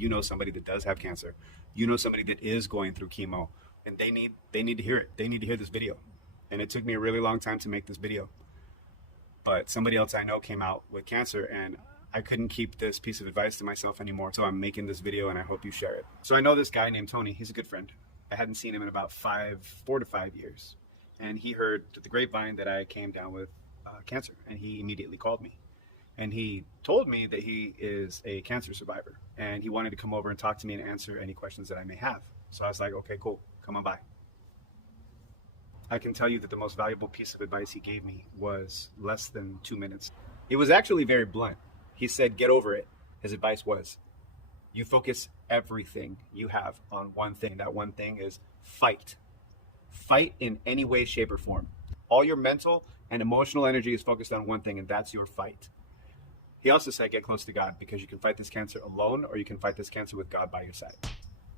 You know somebody that does have cancer. You know somebody that is going through chemo, and they need to hear it. They need to hear this video. And it took me a really long time to make this video. But somebody else I know came out with cancer, and I couldn't keep this piece of advice to myself anymore. So I'm making this video, and I hope you share it. So I know this guy named Tony. He's a good friend. I hadn't seen him in about 4 to 5 years. And he heard the grapevine that I came down with cancer, and he immediately called me. And he told me that he is a cancer survivor, and he wanted to come over and talk to me and answer any questions that I may have. So I was like, okay, cool, come on by. I can tell you that the most valuable piece of advice he gave me was less than 2 minutes. It was actually very blunt. He said, get over it. His advice was, you focus everything you have on one thing. That one thing is fight. Fight in any way, shape, or form. All your mental and emotional energy is focused on one thing, and that's your fight. He also said, get close to God, because you can fight this cancer alone, or you can fight this cancer with God by your side.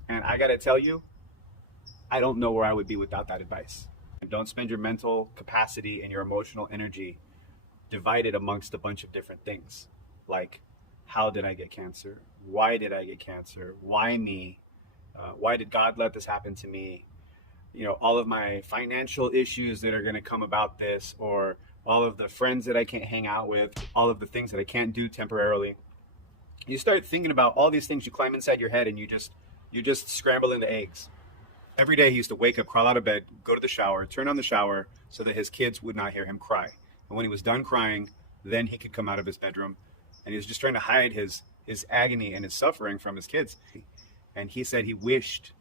And I got to tell you, I don't know where I would be without that advice. And don't spend your mental capacity and your emotional energy divided amongst a bunch of different things. Like, how did I get cancer? Why did I get cancer? Why me? Why did God let this happen to me? You know, all of my financial issues that are going to come about this, or all of the friends that I can't hang out with, all of the things that I can't do temporarily. You start thinking about all these things, you climb inside your head, and you just scramble into eggs. Every day he used to wake up, crawl out of bed, go to the shower, turn on the shower so that his kids would not hear him cry. And when he was done crying, then he could come out of his bedroom, and he was just trying to hide his agony and his suffering from his kids. And he said he wished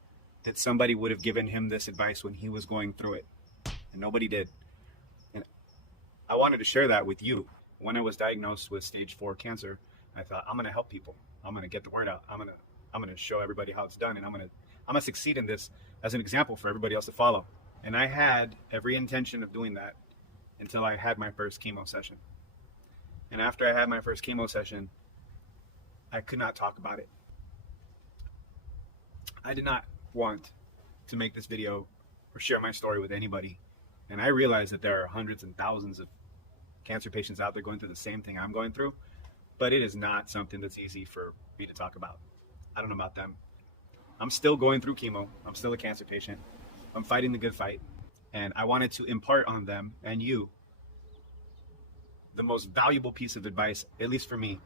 that somebody would have given him this advice when he was going through it, and nobody did. And I wanted to share that with you. When I was diagnosed with stage 4 cancer, I thought, I'm going to help people. I'm going to get the word out. I'm going to show everybody how it's done, and I'm going to succeed in this as an example for everybody else to follow. And I had every intention of doing that until I had my first chemo session. And after I had my first chemo session, I could not talk about it. I did not want to make this video or share my story with anybody. And I realize that there are hundreds and thousands of cancer patients out there going through the same thing I'm going through, but it is not something that's easy for me to talk about. I don't know about them. I'm still going through chemo. I'm still a cancer patient. I'm fighting the good fight. And I wanted to impart on them and you the most valuable piece of advice, at least for me,